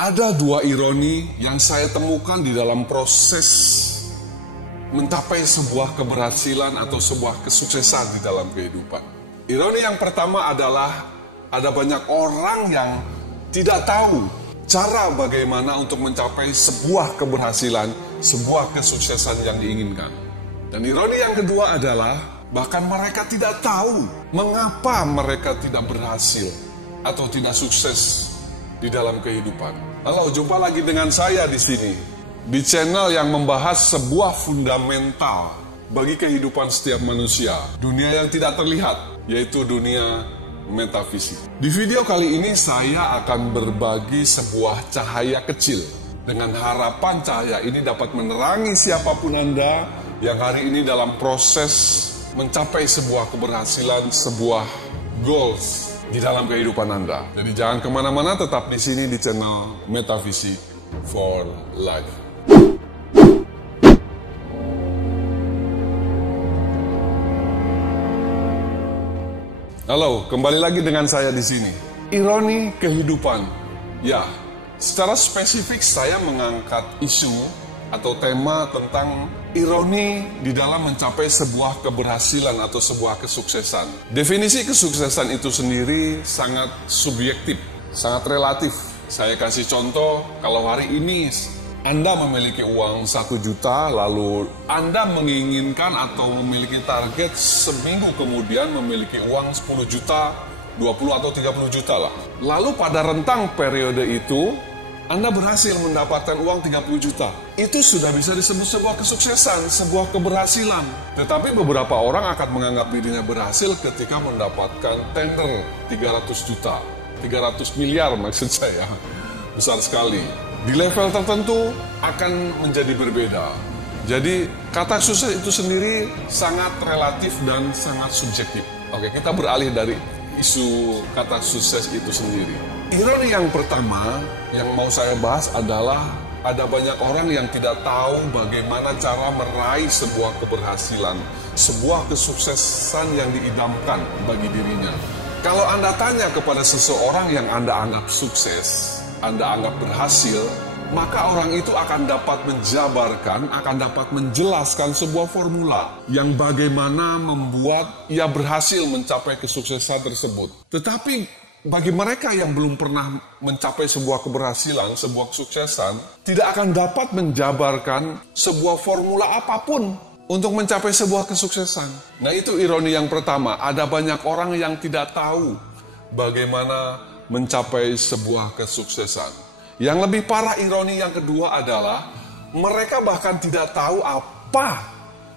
Ada dua ironi yang saya temukan di dalam proses mencapai sebuah keberhasilan atau sebuah kesuksesan di dalam kehidupan. Ironi yang pertama adalah ada banyak orang yang tidak tahu cara bagaimana untuk mencapai sebuah keberhasilan, sebuah kesuksesan yang diinginkan. Dan ironi yang kedua adalah bahkan mereka tidak tahu mengapa mereka tidak berhasil atau tidak sukses di dalam kehidupan. Halo, jumpa lagi dengan saya di sini di channel yang membahas sebuah fundamental bagi kehidupan setiap manusia, dunia yang tidak terlihat, yaitu dunia metafisik. Di video kali ini saya akan berbagi sebuah cahaya kecil dengan harapan cahaya ini dapat menerangi siapapun Anda yang hari ini dalam proses mencapai sebuah keberhasilan, sebuah goals di dalam kehidupan Anda. Jadi jangan kemana-mana, tetap di sini di channel Metaphysics for Life. Halo, kembali lagi dengan saya di sini. Ironi kehidupan. Ya, secara spesifik saya mengangkat isu atau tema tentang ironi di dalam mencapai sebuah keberhasilan atau sebuah kesuksesan. Definisi kesuksesan itu sendiri sangat subjektif, sangat relatif. Saya kasih contoh, kalau hari ini Anda memiliki uang 1 juta, lalu Anda menginginkan atau memiliki target seminggu kemudian memiliki uang 10 juta, 20 atau 30 juta lah. Lalu pada rentang periode itu, Anda berhasil mendapatkan uang 30 juta. Itu sudah bisa disebut sebuah kesuksesan, sebuah keberhasilan. Tetapi beberapa orang akan menganggap dirinya berhasil ketika mendapatkan tender 300 juta. 300 miliar maksud saya. Besar sekali. Di level tertentu akan menjadi berbeda. Jadi kata sukses itu sendiri sangat relatif dan sangat subjektif. Oke, kita beralih dari isu kata sukses itu sendiri. Ironi yang pertama yang mau saya bahas adalah ada banyak orang yang tidak tahu bagaimana cara meraih sebuah keberhasilan, sebuah kesuksesan yang diidamkan bagi dirinya. Kalau Anda tanya kepada seseorang yang Anda anggap sukses, Anda anggap berhasil, maka orang itu akan dapat menjabarkan, akan dapat menjelaskan sebuah formula yang bagaimana membuat ia berhasil mencapai kesuksesan tersebut. Tetapi bagi mereka yang belum pernah mencapai sebuah keberhasilan, sebuah kesuksesan, tidak akan dapat menjabarkan sebuah formula apapun untuk mencapai sebuah kesuksesan. Nah, itu ironi yang pertama. Ada banyak orang yang tidak tahu bagaimana mencapai sebuah kesuksesan. Yang lebih parah, ironi yang kedua adalah mereka bahkan tidak tahu apa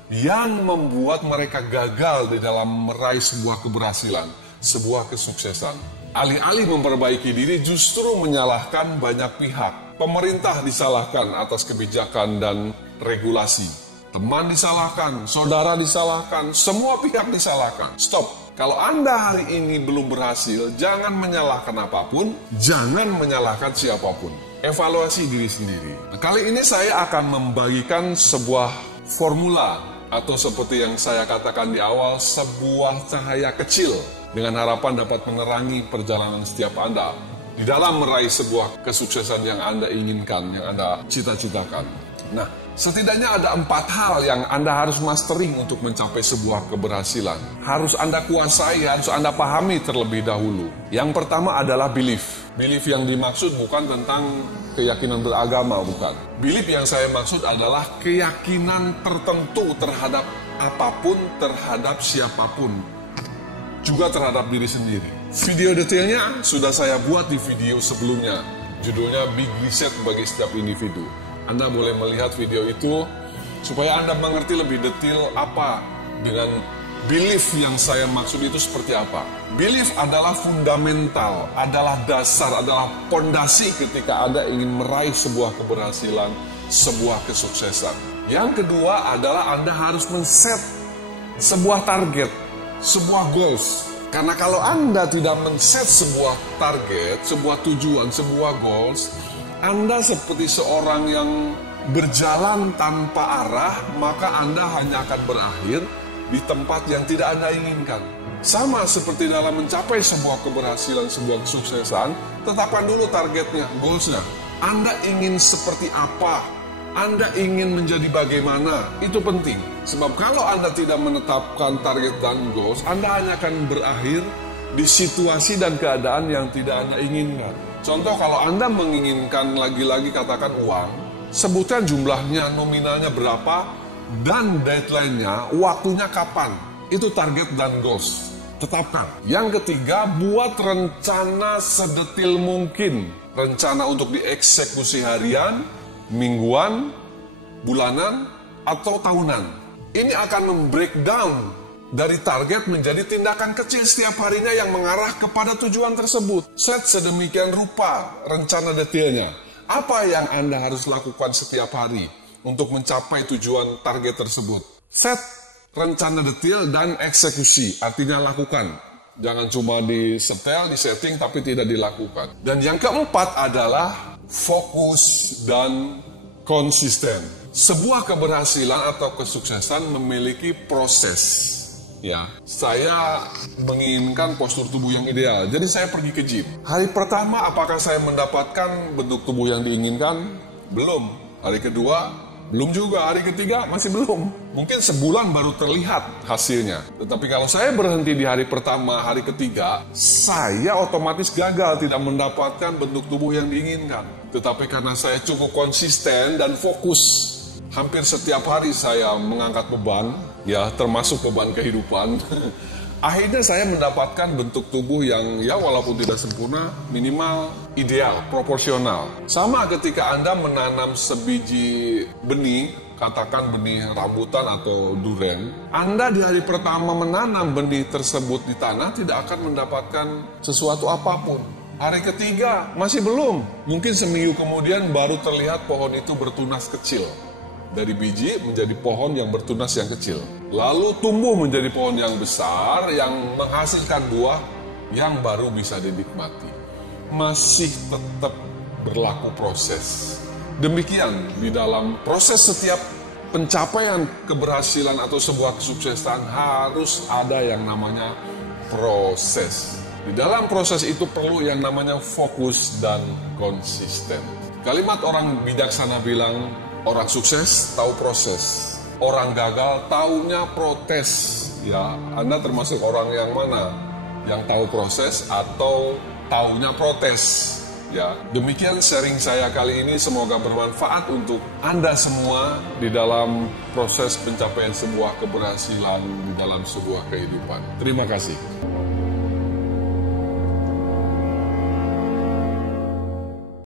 yang membuat mereka gagal di dalam meraih sebuah keberhasilan, sebuah kesuksesan. Alih-alih memperbaiki diri, justru menyalahkan banyak pihak. Pemerintah disalahkan atas kebijakan dan regulasi. Teman disalahkan, saudara disalahkan, semua pihak disalahkan. Stop. Kalau Anda hari ini belum berhasil, jangan menyalahkan apapun, jangan menyalahkan siapapun. Evaluasi diri sendiri. Nah, kali ini saya akan membagikan sebuah formula atau seperti yang saya katakan di awal, sebuah cahaya kecil dengan harapan dapat menerangi perjalanan setiap Anda di dalam meraih sebuah kesuksesan yang Anda inginkan, yang Anda cita-citakan. Nah, setidaknya ada 4 hal yang Anda harus mastering untuk mencapai sebuah keberhasilan. Harus Anda kuasai, harus Anda pahami terlebih dahulu. Yang pertama adalah belief. Belief yang dimaksud bukan tentang keyakinan beragama, bukan. Belief yang saya maksud adalah keyakinan tertentu terhadap apapun, terhadap siapapun, juga terhadap diri sendiri. Video detailnya sudah saya buat di video sebelumnya. Judulnya Big Reset bagi setiap individu. Anda boleh melihat video itu supaya Anda mengerti lebih detail apa dengan belief yang saya maksud itu seperti apa. Belief adalah fundamental, adalah dasar, adalah pondasi ketika Anda ingin meraih sebuah keberhasilan, sebuah kesuksesan. Yang kedua adalah Anda harus men-set sebuah target, sebuah goals. Karena kalau Anda tidak men-set sebuah target, sebuah tujuan, sebuah goals, Anda seperti seorang yang berjalan tanpa arah, maka Anda hanya akan berakhir di tempat yang tidak Anda inginkan. Sama seperti dalam mencapai sebuah keberhasilan, sebuah kesuksesan, tetapkan dulu targetnya, goalsnya. Anda ingin seperti apa? Anda ingin menjadi bagaimana? Itu penting. Sebab kalau Anda tidak menetapkan target dan goals, Anda hanya akan berakhir di situasi dan keadaan yang tidak Anda inginkan. Contoh, kalau Anda menginginkan lagi-lagi katakan uang, sebutkan jumlahnya, nominalnya berapa, dan deadline-nya, waktunya kapan. Itu target dan goals. Tetapkan. Yang ketiga, buat rencana sedetil mungkin. Rencana untuk dieksekusi harian, mingguan, bulanan, atau tahunan. Ini akan membreakdown dari target menjadi tindakan kecil setiap harinya yang mengarah kepada tujuan tersebut. Set sedemikian rupa rencana detailnya. Apa yang Anda harus lakukan setiap hari untuk mencapai tujuan target tersebut? Set rencana detail dan eksekusi, artinya lakukan. Jangan cuma disetel, disetting, tapi tidak dilakukan. Dan yang keempat adalah fokus dan konsisten. Sebuah keberhasilan atau kesuksesan memiliki proses. Ya, saya menginginkan postur tubuh yang ideal. Jadi saya pergi ke gym. Hari pertama, apakah saya mendapatkan bentuk tubuh yang diinginkan? Belum. Hari kedua, belum juga. Hari ketiga, masih belum. Mungkin sebulan baru terlihat hasilnya. Tetapi kalau saya berhenti di hari pertama, hari ketiga, saya otomatis gagal tidak mendapatkan bentuk tubuh yang diinginkan. Tetapi karena saya cukup konsisten dan fokus, hampir setiap hari saya mengangkat beban, ya termasuk beban kehidupan. Akhirnya saya mendapatkan bentuk tubuh yang ya walaupun tidak sempurna, minimal ideal, proporsional. Sama ketika Anda menanam sebiji benih, katakan benih rambutan atau durian, Anda di hari pertama menanam benih tersebut di tanah tidak akan mendapatkan sesuatu apapun. Hari ketiga masih belum. Mungkin seminggu kemudian baru terlihat pohon itu bertunas kecil. Dari biji menjadi pohon yang bertunas yang kecil. Lalu tumbuh menjadi pohon yang besar yang menghasilkan buah yang baru bisa dinikmati. Masih tetap berlaku proses. Demikian di dalam proses setiap pencapaian keberhasilan atau sebuah kesuksesan harus ada yang namanya proses. Di dalam proses itu perlu yang namanya fokus dan konsisten. Kalimat orang bijaksana bilang, orang sukses tahu proses, orang gagal taunya protes. Ya, Anda termasuk orang yang mana? Yang tahu proses atau taunya protes? Ya, demikian sharing saya kali ini, semoga bermanfaat untuk Anda semua di dalam proses pencapaian sebuah keberhasilan di dalam sebuah kehidupan. Terima kasih.